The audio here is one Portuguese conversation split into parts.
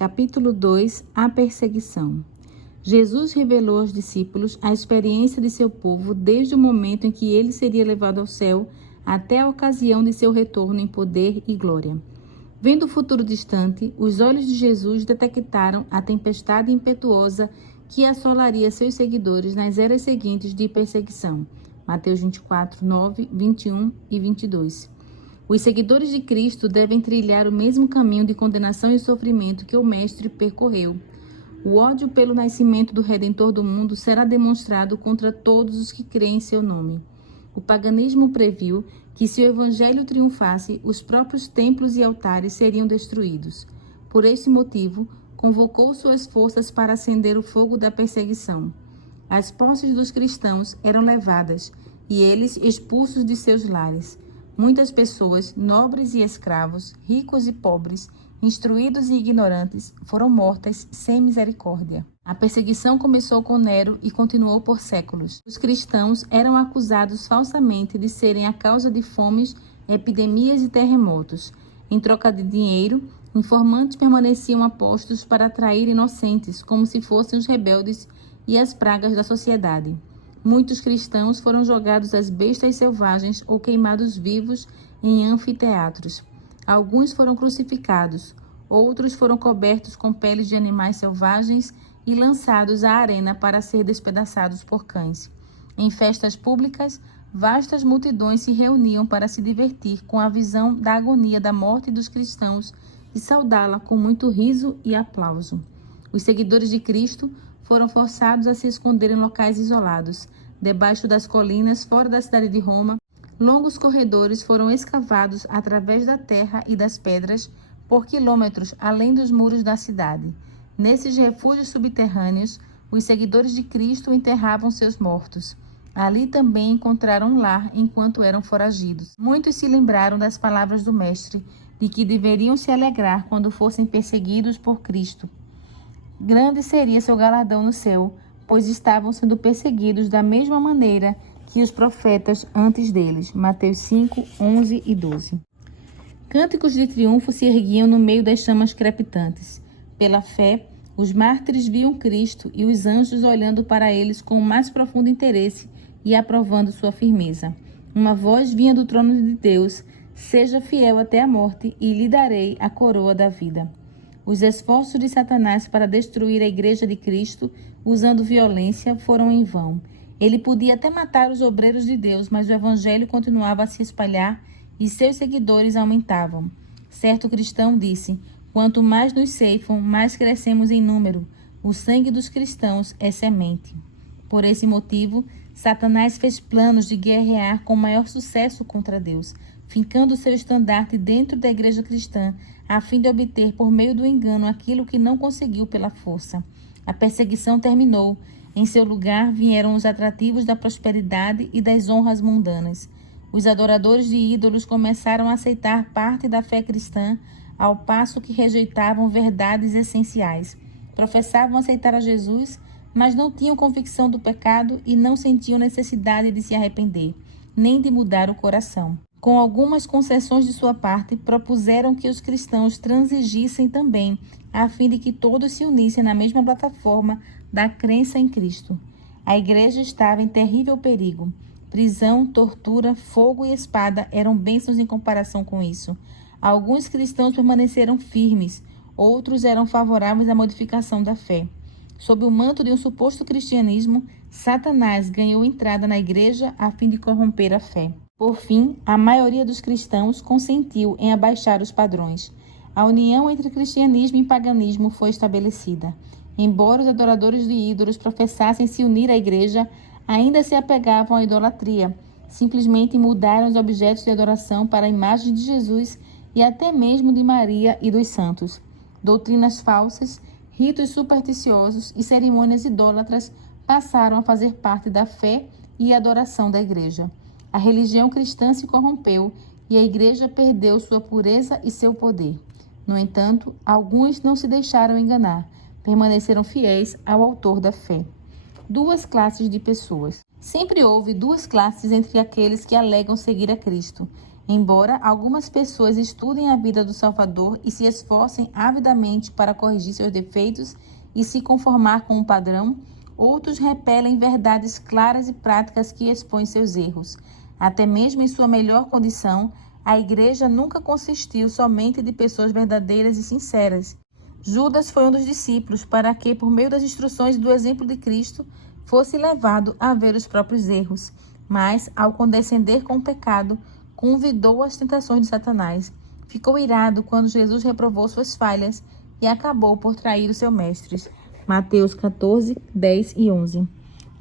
Capítulo 2. A perseguição. Jesus revelou aos discípulos a experiência de seu povo desde o momento em que ele seria levado ao céu até a ocasião de seu retorno em poder e glória. Vendo o futuro distante, os olhos de Jesus detectaram a tempestade impetuosa que assolaria seus seguidores nas eras seguintes de perseguição. Mateus 24, 9, 21 e 22. Os seguidores de Cristo devem trilhar o mesmo caminho de condenação e sofrimento que o Mestre percorreu. O ódio pelo nascimento do Redentor do mundo será demonstrado contra todos os que creem em seu nome. O paganismo previu que, se o Evangelho triunfasse, os próprios templos e altares seriam destruídos. Por este motivo, convocou suas forças para acender o fogo da perseguição. As posses dos cristãos eram levadas e eles expulsos de seus lares. Muitas pessoas, nobres e escravos, ricos e pobres, instruídos e ignorantes, foram mortas sem misericórdia. A perseguição começou com Nero e continuou por séculos. Os cristãos eram acusados falsamente de serem a causa de fomes, epidemias e terremotos. Em troca de dinheiro, informantes permaneciam apostos para atrair inocentes, como se fossem os rebeldes e as pragas da sociedade. Muitos cristãos foram jogados às bestas selvagens ou queimados vivos em anfiteatros. Alguns foram crucificados, outros foram cobertos com peles de animais selvagens e lançados à arena para ser despedaçados por cães. Em festas públicas, vastas multidões se reuniam para se divertir com a visão da agonia da morte dos cristãos e saudá-la com muito riso e aplauso. Os seguidores de Cristo foram forçados a se esconder em locais isolados, debaixo das colinas, fora da cidade de Roma. Longos corredores foram escavados através da terra e das pedras por quilômetros além dos muros da cidade. Nesses refúgios subterrâneos, os seguidores de Cristo enterravam seus mortos. Ali também encontraram um lar enquanto eram foragidos. Muitos se lembraram das palavras do Mestre, de que deveriam se alegrar quando fossem perseguidos por Cristo. Grande seria seu galardão no céu, pois estavam sendo perseguidos da mesma maneira que os profetas antes deles. Mateus 5, 11 e 12. Cânticos de triunfo se erguiam no meio das chamas crepitantes. Pela fé, os mártires viam Cristo e os anjos olhando para eles com o mais profundo interesse e aprovando sua firmeza. Uma voz vinha do trono de Deus: seja fiel até a morte e lhe darei a coroa da vida. Os esforços de Satanás para destruir a igreja de Cristo, usando violência, foram em vão. Ele podia até matar os obreiros de Deus, mas o evangelho continuava a se espalhar e seus seguidores aumentavam. Certo cristão disse: quanto mais nos ceifam, mais crescemos em número. O sangue dos cristãos é semente. Por esse motivo, Satanás fez planos de guerrear com maior sucesso contra Deus, fincando seu estandarte dentro da igreja cristã, a fim de obter por meio do engano aquilo que não conseguiu pela força. A perseguição terminou. Em seu lugar vieram os atrativos da prosperidade e das honras mundanas. Os adoradores de ídolos começaram a aceitar parte da fé cristã, ao passo que rejeitavam verdades essenciais. Professavam aceitar a Jesus, mas não tinham convicção do pecado e não sentiam necessidade de se arrepender, nem de mudar o coração. Com algumas concessões de sua parte, propuseram que os cristãos transigissem também, a fim de que todos se unissem na mesma plataforma da crença em Cristo. A igreja estava em terrível perigo. Prisão, tortura, fogo e espada eram bênçãos em comparação com isso. Alguns cristãos permaneceram firmes, outros eram favoráveis à modificação da fé. Sob o manto de um suposto cristianismo, Satanás ganhou entrada na igreja a fim de corromper a fé. Por fim, a maioria dos cristãos consentiu em abaixar os padrões. A união entre cristianismo e paganismo foi estabelecida. Embora os adoradores de ídolos professassem se unir à igreja, ainda se apegavam à idolatria. Simplesmente mudaram os objetos de adoração para a imagem de Jesus e até mesmo de Maria e dos santos. Doutrinas falsas, ritos supersticiosos e cerimônias idólatras passaram a fazer parte da fé e adoração da igreja. A religião cristã se corrompeu e a igreja perdeu sua pureza e seu poder. No entanto, alguns não se deixaram enganar, permaneceram fiéis ao autor da fé. Duas classes de pessoas. Sempre houve duas classes entre aqueles que alegam seguir a Cristo. Embora algumas pessoas estudem a vida do Salvador e se esforcem avidamente para corrigir seus defeitos e se conformar com um padrão, outros repelem verdades claras e práticas que expõem seus erros. Até mesmo em sua melhor condição, a igreja nunca consistiu somente de pessoas verdadeiras e sinceras. Judas foi um dos discípulos para que, por meio das instruções do exemplo de Cristo, fosse levado a ver os próprios erros, mas, ao condescender com o pecado, convidou as tentações de Satanás. Ficou irado quando Jesus reprovou suas falhas e acabou por trair o seu mestre. Mateus 14, 10 e 11.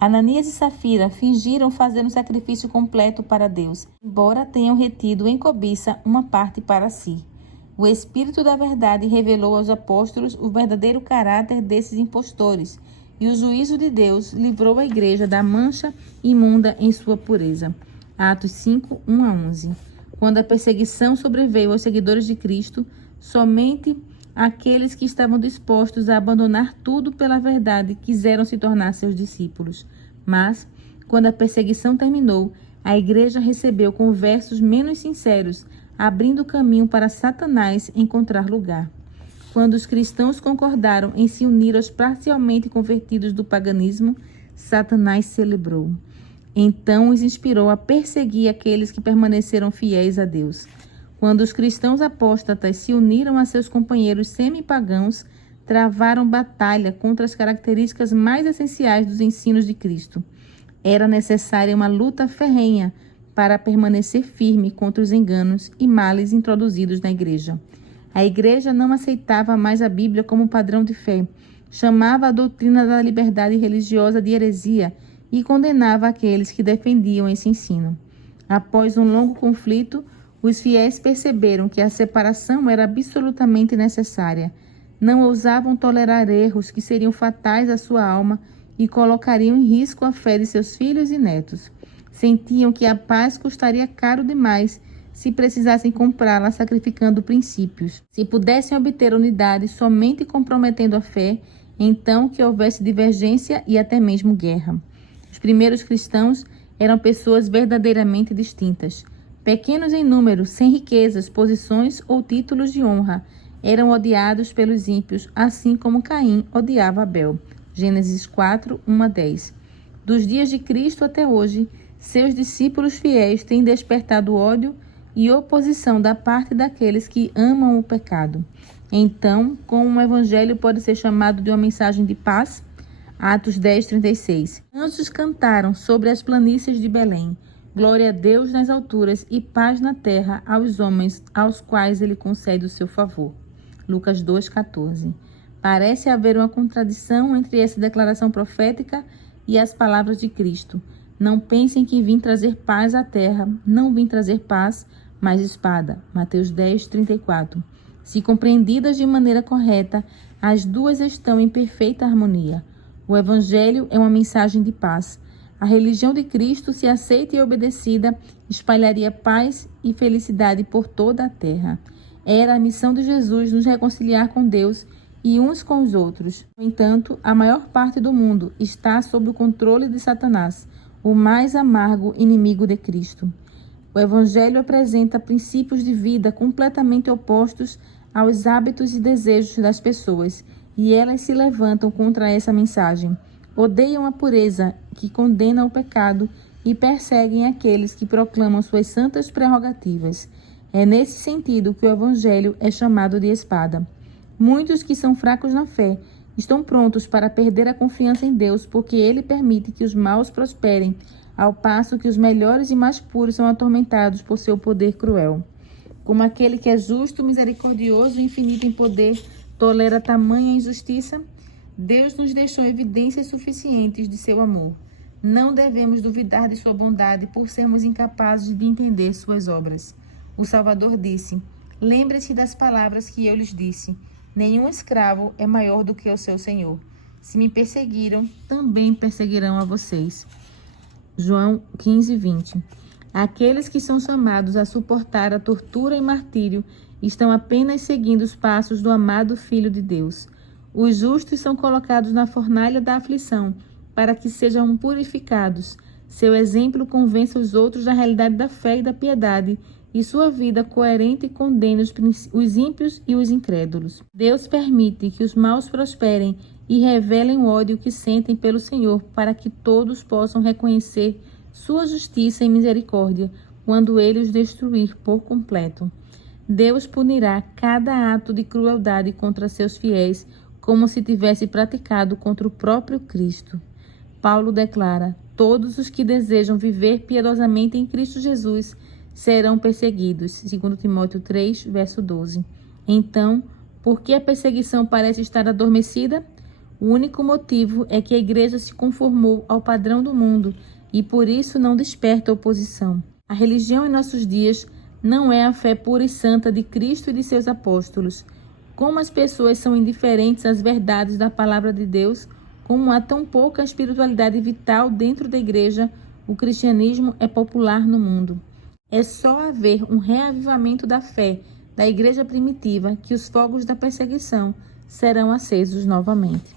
Ananias e Safira fingiram fazer um sacrifício completo para Deus, embora tenham retido em cobiça uma parte para si. O Espírito da Verdade revelou aos apóstolos o verdadeiro caráter desses impostores, e o juízo de Deus livrou a igreja da mancha imunda em sua pureza. Atos 5, 1 a 11. Quando a perseguição sobreveio aos seguidores de Cristo, somente aqueles que estavam dispostos a abandonar tudo pela verdade quiseram se tornar seus discípulos. Mas, quando a perseguição terminou, a igreja recebeu conversos menos sinceros, abrindo caminho para Satanás encontrar lugar. Quando os cristãos concordaram em se unir aos parcialmente convertidos do paganismo, Satanás celebrou. Então os inspirou a perseguir aqueles que permaneceram fiéis a Deus. Quando os cristãos apóstatas se uniram a seus companheiros semi-pagãos, travaram batalha contra as características mais essenciais dos ensinos de Cristo. Era necessária uma luta ferrenha para permanecer firme contra os enganos e males introduzidos na igreja. A igreja não aceitava mais a Bíblia como padrão de fé, chamava a doutrina da liberdade religiosa de heresia e condenava aqueles que defendiam esse ensino. Após um longo conflito, os fiéis perceberam que a separação era absolutamente necessária. Não ousavam tolerar erros que seriam fatais à sua alma e colocariam em risco a fé de seus filhos e netos. Sentiam que a paz custaria caro demais se precisassem comprá-la sacrificando princípios. Se pudessem obter unidade somente comprometendo a fé, então que houvesse divergência e até mesmo guerra. Os primeiros cristãos eram pessoas verdadeiramente distintas. Pequenos em número, sem riquezas, posições ou títulos de honra, eram odiados pelos ímpios, assim como Caim odiava Abel. Gênesis 4, 1 a 10. Dos dias de Cristo até hoje, seus discípulos fiéis têm despertado ódio e oposição da parte daqueles que amam o pecado. Então, como o evangelho pode ser chamado de uma mensagem de paz? Atos 10, 36. Anjos cantaram sobre as planícies de Belém. Glória a Deus nas alturas e paz na terra aos homens aos quais ele concede o seu favor. Lucas 2, 14. Parece haver uma contradição entre essa declaração profética e as palavras de Cristo. Não pensem que vim trazer paz à terra. Não vim trazer paz, mas espada. Mateus 10, 34. Se compreendidas de maneira correta, as duas estão em perfeita harmonia. O Evangelho é uma mensagem de paz. A religião de Cristo, se aceita e obedecida, espalharia paz e felicidade por toda a terra. Era a missão de Jesus nos reconciliar com Deus e uns com os outros. No entanto, a maior parte do mundo está sob o controle de Satanás, o mais amargo inimigo de Cristo. O Evangelho apresenta princípios de vida completamente opostos aos hábitos e desejos das pessoas, e elas se levantam contra essa mensagem. Odeiam a pureza, que condena o pecado, e perseguem aqueles que proclamam suas santas prerrogativas. É nesse sentido que o Evangelho é chamado de espada. Muitos que são fracos na fé estão prontos para perder a confiança em Deus, porque Ele permite que os maus prosperem, ao passo que os melhores e mais puros são atormentados por seu poder cruel. Como aquele que é justo, misericordioso e infinito em poder tolera tamanha injustiça, Deus nos deixou evidências suficientes de seu amor. Não devemos duvidar de sua bondade por sermos incapazes de entender suas obras. O Salvador disse: lembre-se das palavras que eu lhes disse. Nenhum escravo é maior do que o seu senhor. Se me perseguiram, também perseguirão a vocês. João 15, 20. Aqueles que são chamados a suportar a tortura e martírio estão apenas seguindo os passos do amado Filho de Deus. Os justos são colocados na fornalha da aflição para que sejam purificados. Seu exemplo convence os outros da realidade da fé e da piedade e sua vida coerente condena os ímpios e os incrédulos. Deus permite que os maus prosperem e revelem o ódio que sentem pelo Senhor, para que todos possam reconhecer sua justiça e misericórdia quando ele os destruir por completo. Deus punirá cada ato de crueldade contra seus fiéis, como se tivesse praticado contra o próprio Cristo. Paulo declara: todos os que desejam viver piedosamente em Cristo Jesus serão perseguidos. 2 Timóteo 3, verso 12. Então, por que a perseguição parece estar adormecida? O único motivo é que a igreja se conformou ao padrão do mundo e por isso não desperta oposição. A religião em nossos dias não é a fé pura e santa de Cristo e de seus apóstolos. Como as pessoas são indiferentes às verdades da palavra de Deus, como há tão pouca espiritualidade vital dentro da igreja, o cristianismo é popular no mundo. É só haver um reavivamento da fé da igreja primitiva que os fogos da perseguição serão acesos novamente.